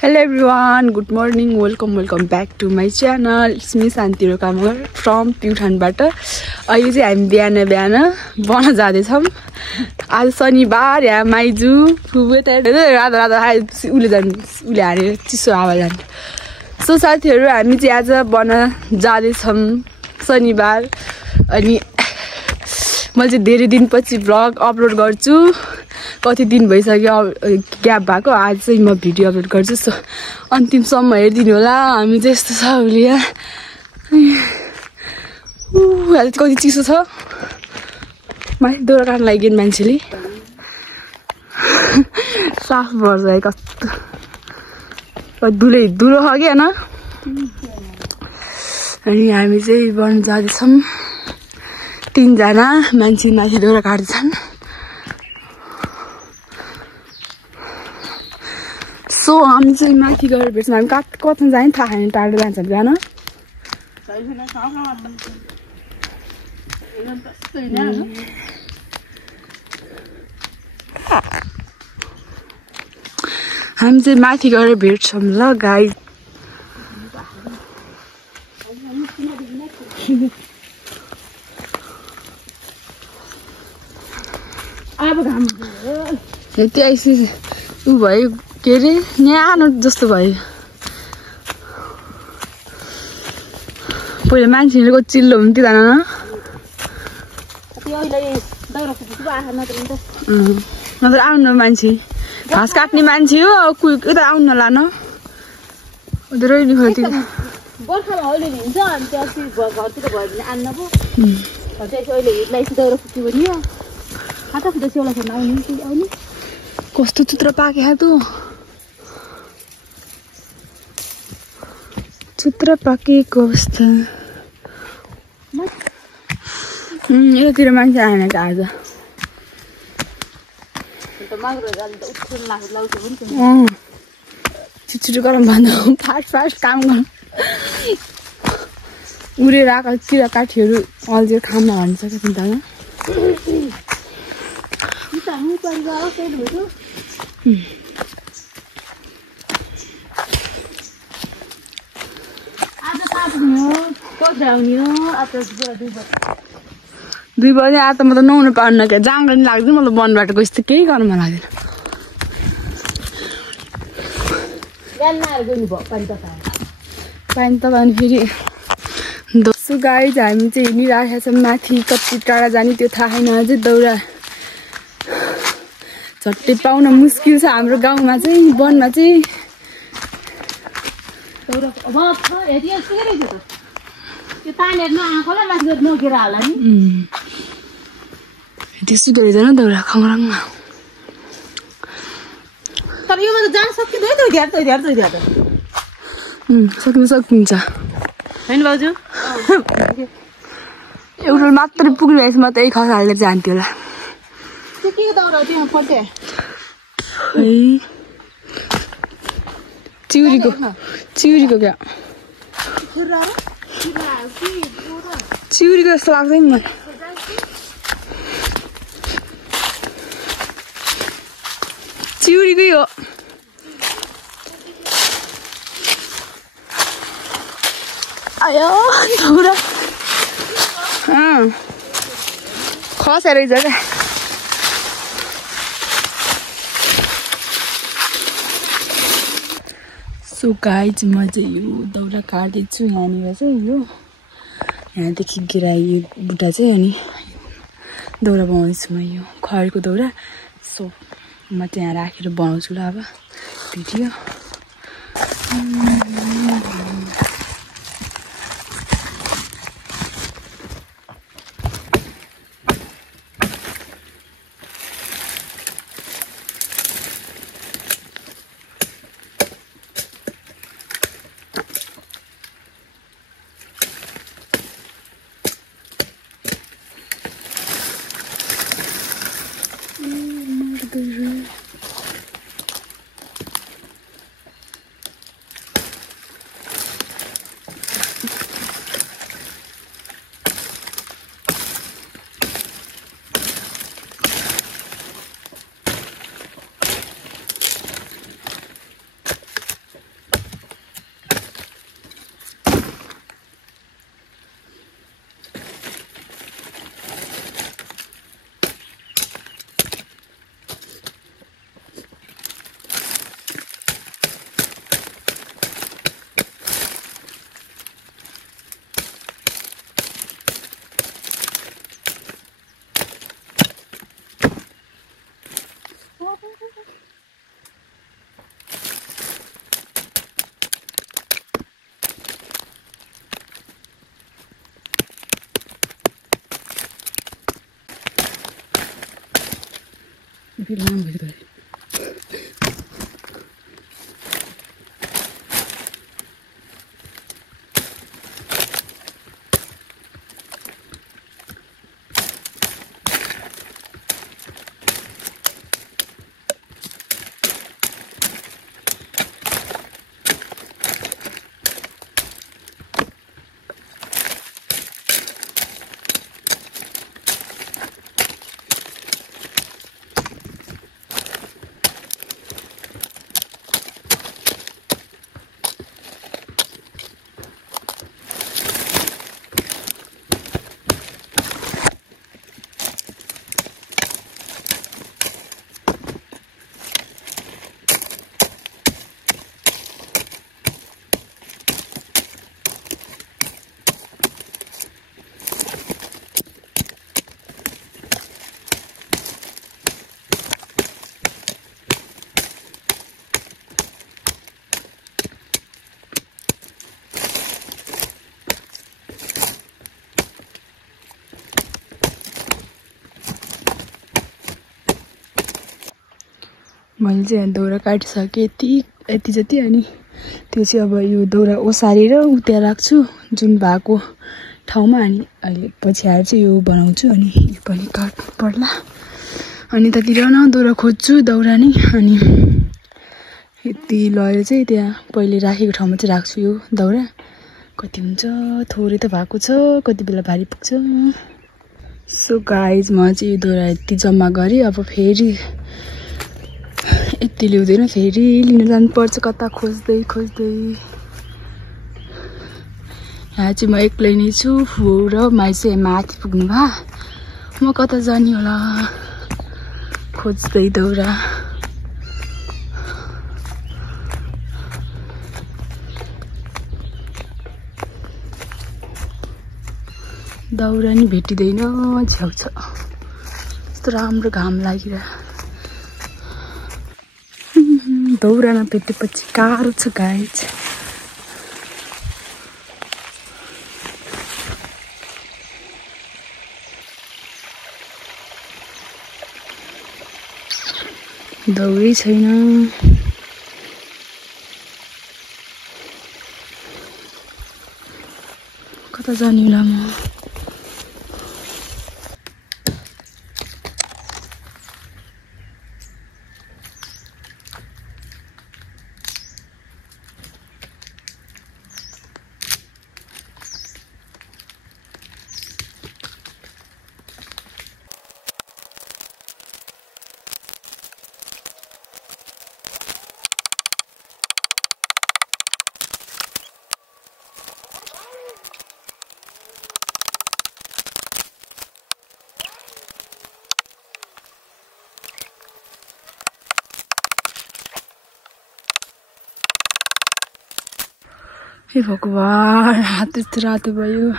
Hello everyone, good morning, welcome back to my channel. It's me Shanti Rokamgar from Pyuthanबाट। अहिले चाहिँ हामी बिहान बन जाँदैछौँ। आज शनिबार यहाँ माइजू फुबे राधा उले हारे चिसो हावा जान्छ। सो साथीहरू हामी चाहिँ आज बन जाँदैछौँ शनिबार। अनि मैले चाहिँ धेरै दिनपछि भ्लग अपलोड गर्छु। कति दिन भइसक्यो ग्याप भएको। आज चाहिँ म भिडियो अपलोड गर्छु। सो अन्तिमसम्म हेरिदिनु होला। हामी चाहिँ यस्तो छ अहिले यहाँ अहिले कति चिसो छ। माथि दोहोरो काट्न लागि मान्छेले साफ भर्छ है कस्तो धुलो छ क्या न। अनि हामी चाहिँ वन जाँदैछौँ। 3 जना मान्छे माथि दोहोरो काट्छन्। सो हामी चाहिँ माथि गएर भेट्छौँ। हामी कता जाने थाहा छैन। टाढो जान्छ बिहान। हामी चाहिँ माथि गएर भेट्छौँ ल गाइस। अब घाम यति आइसि उ भयो के अरे न्यानो जस्तो भयो। पहिला मान्छेहरूको चिल्लो हुन्थ्यो जान न। नत्र आउनु मान्छे घाँस काट्ने मान्छे हो। उता आउनु लान उता रोइनी खोल्थ्यो। बर्खामा अहिले हिँड्छ अनि त्यसपछि घरतिर भयो भने आन्न पो त्यसपछि अहिले हिँड्लाई दौरा फुक्यो भने खाता फुटा सेउला खेल्न आउने कस्तो चित्र पाके तँ चित्र पाकेको अवस्था। यतातिर मान्छे आएन त आज। छिटो गरौँ भन्दा फास्ट काम गरौँ। उडेर आएको किरा काठीहरू अल्झेर खाममा हान्छ क्या चिन्तामा। दुई बजे आज त म त नुहाउनु पाउन्न क्या। जाँगर नि लाग्दैन मलाई वनबाट गएपछि त केही गर्नु मन लाग्दैन। पानी त अनि फेरि दोस्रो गाई हामी चाहिँ हिँडिराखेका छौँ। माथि कति टाढा जाने त्यो थाहा छैन अझै। दौरा झट्टै पाउन मुस्किल छ हाम्रो गाउँमा चाहिँ। वनमा चाहिँ त्यसो गरिँदैन दौरा खङराङमा। तर यो जान सक्नु सकिन्छ होइन भाउजू। एउटा मात्रै पुग्ने म त यही खस हालेर जान्थ्यो होला। चिउरीको क्या चिउरीको जस्तो लाग्दैन मलाई। चिउरीकै हो। आयो दौरा खसेर रहेछ क्या। सो गाइज म चाहिँ यो दौरा काट्दैछु। यहाँनिर चाहिँ यो यहाँदेखि गिरायो बुट्टा चाहिँ। अनि दौरा बनाउँदैछु म यो खयरको दौरा। सो म चाहिँ यहाँ राखेर बनाउँछु ल अब भिडियो। मैले चाहिँ दाउरा काटिसकेँ यति जति अनि त्यो चाहिँ अब यो दाउरा ओसारेर उता राख्छु जुन भएको ठाउँमा अनि अहिले पछि आएर चाहिँ यो बनाउँछु अनि यो पनि काट्नु पर्ला अनि त्यतिर न दाउरा खोज्छु दाउरा नै अनि यति लगेर चाहिँ त्यहाँ पहिले राखेको ठाउँमा चाहिँ राख्छु यो दाउरा कति हुन्छ थोरै त भएको छ कति बेला भारी पुग्छ सो गाइज म चाहिँ यो दाउरा यति जम्मा गरेँ अब फेरि यति ल्याउँदैन फेरि लिन जानुपर्छ कता खोज्दै यहाँ चाहिँ म एक्लै नै छु फु र माइ चाहिँ माथि पुग्नु भा म कता जाने होला खोज्दै दाउरा दाउरा नि भेटिँदैन छेउ छ यस्तो राम्रो घाम लागिरहेको दाउरा नभेटेपछि गाह्रो छ गाइज दाउरै छैन कता जाने होला म हे भगवान हात यस्तो रातो भयो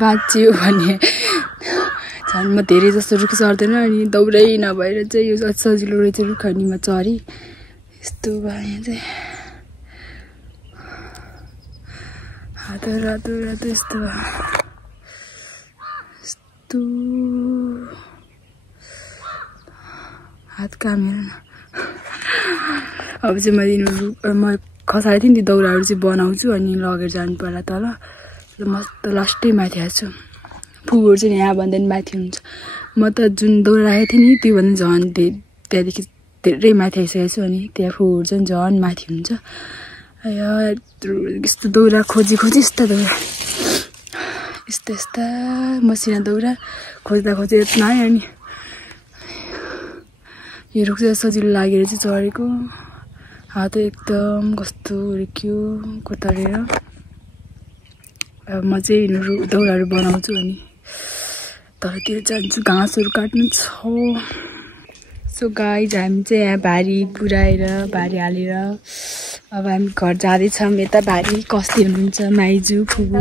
बाँच्यो भने झन् म धेरै जस्तो रुख सर्दैन अनि दाउरै नभएर चाहिँ यो सजिलो रहेछ रुखनीमा चरी यस्तो भयो यहाँ चाहिँ हात रातो रातो यस्तो भयो यस्तो हात कामेर अब चाहिँ म खसालेको थिएँ नि त्यो दाउराहरू चाहिँ बनाउँछु अनि लगेर जानु पर्ला तल म त लास्टै माथि आएको छु फुहरू चाहिँ यहाँ भन्दा नि माथि हुन्छ म त जुन दाउरा राखेको थिएँ नि त्योभन्दा झन् त्यहाँदेखि धेरै माथि आइसकेको छु अनि त्यहाँ फुहरू चाहिँ झन् माथि हुन्छ यस्तो दाउरा खोजी यस्ता दाउरा यस्ता मसिना दाउरा खोज्दा यत्न आयो अनि यो रुख चाहिँ सजिलो लागेर चाहिँ चढेको हात एकदम कस्तो रुक्यो कोतारेर अब म चाहिँ यिनीहरू दाउराहरू बनाउँछु अनि तलतिर जान्छु घाँसहरू काट्नु छ सो गाइज हामी चाहिँ यहाँ भारी गुराएर भारी हालेर अब हामी घर जाँदैछौँ यता भारी कस्ती हुनुहुन्छ माइजू फुबु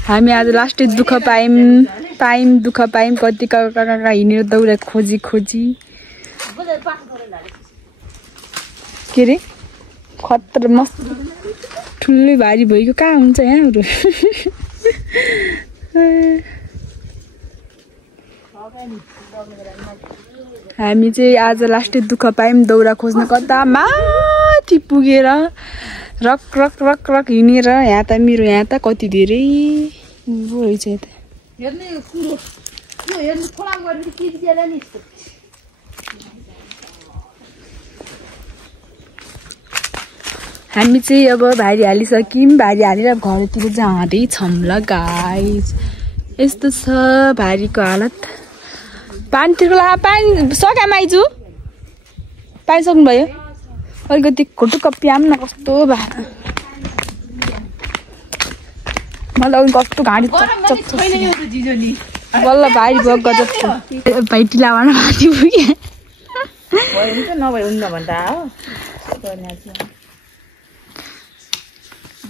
हामी आज लास्टै दुःख पायौँ कति कहाँ हिँडेर दाउरा खोजी के रे खतरा मस्त ठुलै भारी भइगयो कहाँ हुन्छ यहाँहरु हामी चाहिँ आज लास्टै दुःख पायौं दौरा खोज्न कता माथि पुगेर रक रक रक रक हिँडेर यहाँ त मेरो यहाँ त कति धेरै रहेछ यता हेर्ने कुरो यो हेर्नु खोला गर्ने के दिएला नि यस्तो हामी चाहिँ अब भारी हालिसक्यौं भारी हालेर घरतिर जाँदैछौँ ल गाइस यस्तो छ भारीको हालत पानी तिर्कोला पानी सक्या माइजु पानी सक्नु भयो अलिकति खुटुक्क प्याम न कस्तो भा मलाई कस्तो घाँटी चक्चक बल्ल भारी भयो गजब भाइ टिलावान माथि पुगे नभए हुन्न भन्दा हो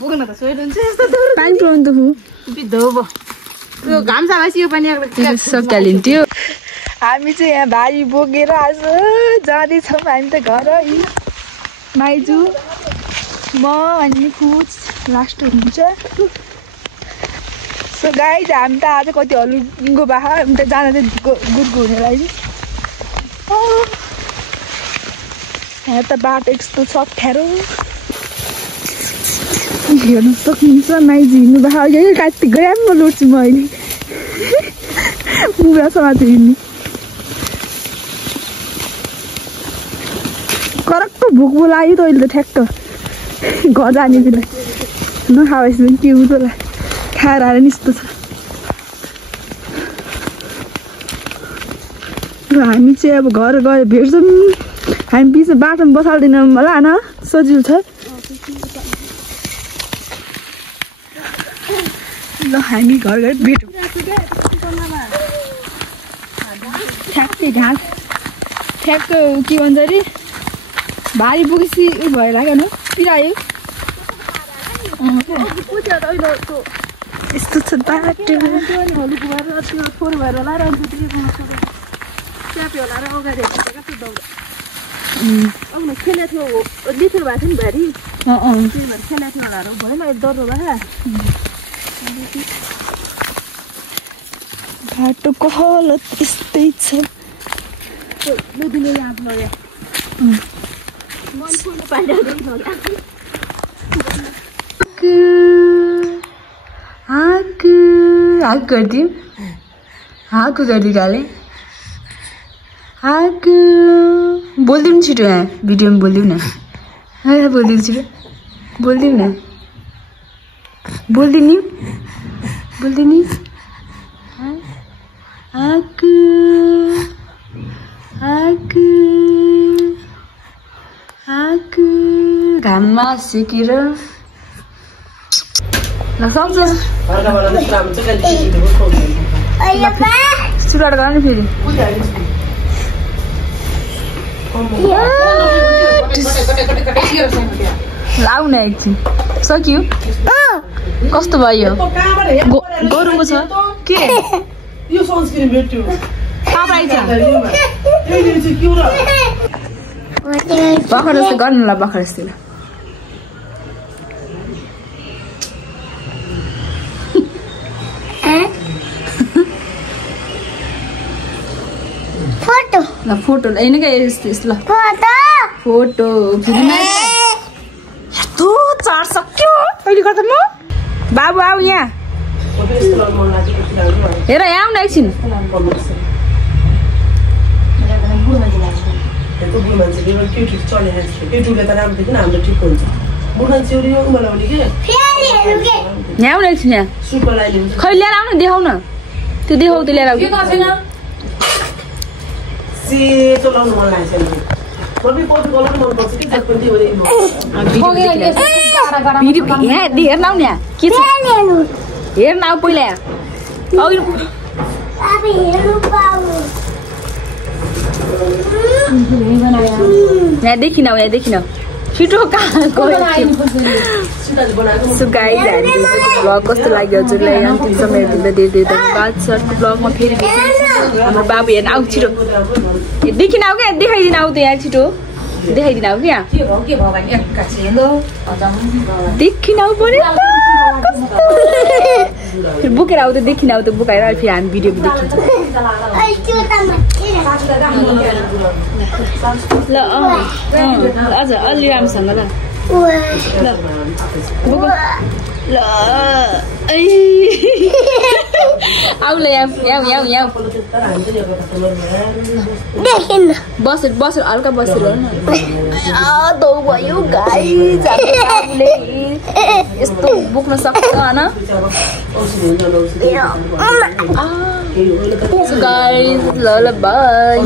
बुग्न त सोइल हुन्छ यस्तो पानी पुऱ्याउनु त हु बिधो भयो त्यो घाम सामासी यो पानी सकिहालिन्थ्यो हामी चाहिँ यहाँ भारी बोकेर आज जाँदैछौँ हामी त घर माइजू म अनि खुच लास्ट हुन्छ सो गाइज हामी त आज कति हलुङ्गो बाखा हामी त जाँदा चाहिँ गुडगु हुने लागि यहाँ त बाटो यस्तो छ ठ्यारो हेर्नु सक्नुहुन्छ माइजू हिँड्नु बाखा यही काट्टी ग्राममा लुट्छु म अहिले मुगा समाज हिँड्नु करक्क भुक लाग्यो त अहिले त ठ्याक्क घर जाने बेला नखाएपछि पनि के हुन्छ होला खाएर आएर नि यस्तो छ र हामी चाहिँ अब घर गएर भेट्छौँ हामी बिचमा बाटोमा बसाल्दैनौँ होला होइन सजिलो छ ल हामी घर गएर भेटौँ ठ्याक्कै घाँस ठ्याक्क के भन्छ अरे भारी बोकेपछि उयो भएर लाग्यो न पिरायो यस्तो छ बाटो खेले थियो लिथो भएको थियो नि भारी त्यही भएर खेले थियो होला भएन डर होला बाटोको हालत यस्तै छ नदीले यहाँ लग्यो हाँक गरिदिउँ हाँक गरिदिइहालेँ हाँक बोलिदिउँ नि छिटो यहाँ भिडियोमा बोलिदिउँ न बोलिदिउँ छिटो बोलिदिउँ न बोलिदिने हाँक हाँक हाँक घाममा सेकेर ल सक्छ सुरुवात गर नि फेरि लाउ न एकछिन सक्यो कस्तो भयो गरमको छ के यो सनस्क्रिन भेट्यो पापा आइछ बखर जस्तो गर्नु ल बखर जस्तो ल फोटो ल फोटो हैन के यस्तो ल फोटो यस्तो चार सक्यो अहिले गर्दा म बाबु आऊ यहाँ हेर यहाँ आउन एकछिन यहाँ आउन एकछिन यहाँ खै लिएर आउनु देखाउ न त्यो देखाउ त्यो लिएर आऊ हेर्न आउनु यहाँ के छ हेर्न आऊ पहिला यहाँ देखिन छिटो कहाँ ब्लग कस्तो लाग्यो हजुरलाई अन्तिम समय हेर्दा धेरै धन्यवाद सरको ब्लगमा फेरि हाम्रो बाबु हेर्न आऊ छिटो देखिन आऊ क्या देखाइदिन आऊ त यहाँ छिटो देखाइदिनु अब क्या के भयो भने काछेलो देखिन आउ पर्यो फेरि बोकेर आउँदा देखिन आउँदा बोकाएर फेरि हामी भिडियो देखिन्छ ल अझ अलि राम्रोसँग ल ल आउ ल यहाँ बसेर हल्का बसेर भयो गाइस यस्तो बोक्न सक्दैन गाइस ल बाई